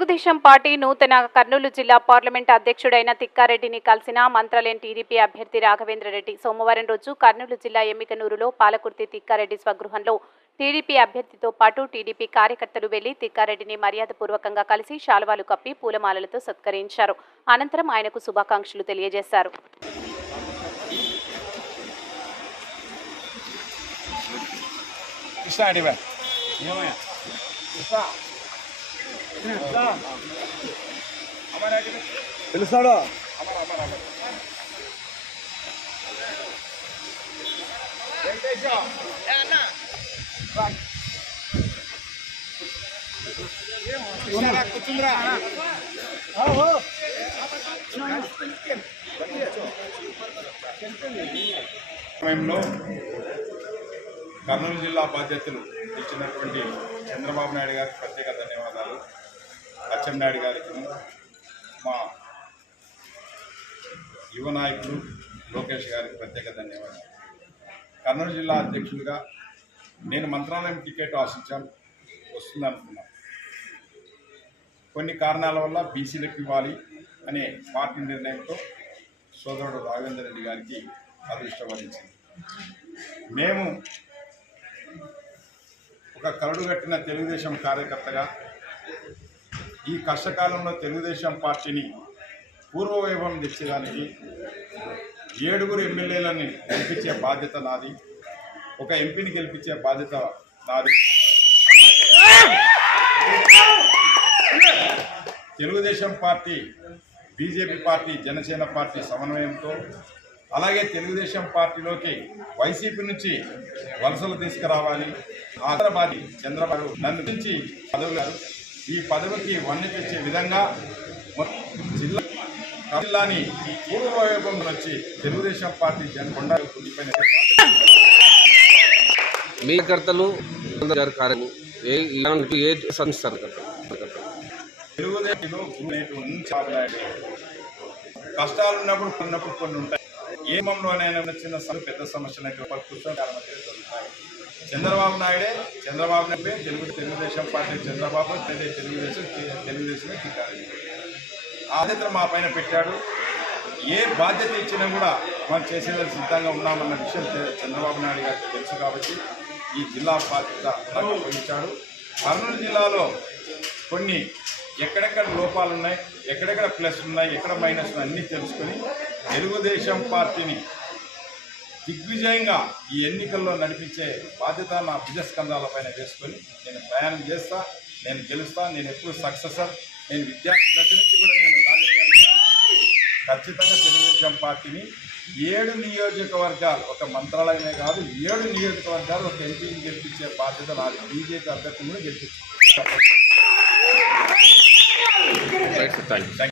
Telugu Desam party నూతన కర్నూలు జిల్లా parliament అధ్యక్షుడైన తిక్కారెడ్డిని కలిసిన మంత్రాలయం టీడీపీ అభ్యర్థి రాఘవేంద్రరెడ్డి సోమవారం రోజు కర్నూలు జిల్లా ఎమ్మికనూరులో పాలకుర్తి తిక్కారెడ్డి స్వగృహంలో టీడీపీ అభ్యర్థితో పాటు టీడీపీ కార్యకర్తలు వెళ్ళి తిక్కారెడ్డిని మర్యాదపూర్వకంగా కలిసి శాలువాలు కప్పి పూలమాలలతో సత్కరించారు. అనంతరం ఆయనకు శుభాకాంక్షలు తెలియజేశారు. కృష్ణ. పిలుస్తాడు? కూర్చుందిరా సమయంలో కర్నూలు జిల్లా బాధ్యతలు ఇచ్చినటువంటి చంద్రబాబు నాయుడు గారికి ప్రత్యేక ధన్యవాదాలు. అచ్చెన్నాయుడు గారికి మా యువ నాయకులు లోకేష్ గారికి ప్రత్యేక ధన్యవాదాలు. కర్నూలు జిల్లా అధ్యక్షుడిగా నేను మంత్రాలయం టికెట్ ఆశించాను వస్తుంది అనుకున్నాను. కొన్ని కారణాల వల్ల బీసీలకు ఇవ్వాలి అనే పార్టీ నిర్ణయంతో సోదరుడు రాఘవేందర్ రెడ్డి గారికి అదృష్టం వరించింది. మేము ఒక కరడుగట్టిన తెలుగుదేశం కార్యకర్తగా ఈ కష్టకాలంలో తెలుగుదేశం పార్టీని పూర్వవైభవం తెచ్చేదానికి ఏడుగురు ఎమ్మెల్యేలని గెలిపించే బాధ్యత నాది. ఒక ఎంపీని గెలిపించే బాధ్యత నాది. Telugudesam party BJP party Janasena party సమన్వయంతో అలాగే తెలుగుదేశం పార్టీలోకి వైసీపీ నుంచి వలసలు తీసుకురావాలి. హైదరాబాద్ చంద్రబాబు నన్ను నుంచి పదవి గారు ఈ పదవికి వన్నె తెచ్చే విధంగా జిల్లా జిల్లాని పూర్వవైభవం వచ్చి తెలుగుదేశం పార్టీ జన కొండ కుదిపోయిన మీ కర్తలు ఏ ఏ కష్టాలు ఉన్నప్పుడు కొన్నప్పుడు కొన్ని ఉంటాయి. ఏమంలోనైనా చిన్న సమ- పెద్ద సమస్యలు అయితే కూర్చొని జరుగుతాయి. చంద్రబాబు నాయుడే చంద్రబాబు నాయుడే తెలుగు తెలుగుదేశం పార్టీ చంద్రబాబు అదే తెలుగుదేశం తెలుగుదేశమే టీకారు బాధ్యత మా పైన పెట్టాడు. ఏ బాధ్యత ఇచ్చినా కూడా మనం చేసేదానికి సిద్ధంగా ఉన్నామన్న విషయం చంద్రబాబు నాయుడు గారికి తెలుసు కాబట్టి ఈ జిల్లా బాధ్యత వహించాడు. కర్నూలు జిల్లాలో కొన్ని ఎక్కడెక్కడ లోపాలు ఉన్నాయి ఎక్కడెక్కడ ప్లస్ ఉన్నాయి ఎక్కడ మైనస్ ఉన్నాయి అన్నీ తెలుసుకొని తెలుగుదేశం పార్టీని దిగ్విజయంగా ఈ ఎన్నికల్లో నడిపించే బాధ్యత నా భుజ స్కంధాలపైన వేసుకొని నేను ప్రయాణం చేస్తా నేను గెలుస్తా నేను ఎప్పుడు సక్సెసర్ నేను విద్యార్థి దశ నుంచి కూడా నేను రాజకీయాలు ఖచ్చితంగా తెలుగుదేశం పార్టీని ఏడు నియోజకవర్గాలు ఒక మంత్రాలయమే కాదు ఏడు నియోజకవర్గాలు ఒక ఎంపీని గెలిపించే బాధ్యత నాది. బీజేపీ అభ్యర్థిని కూడా థ్యాంక్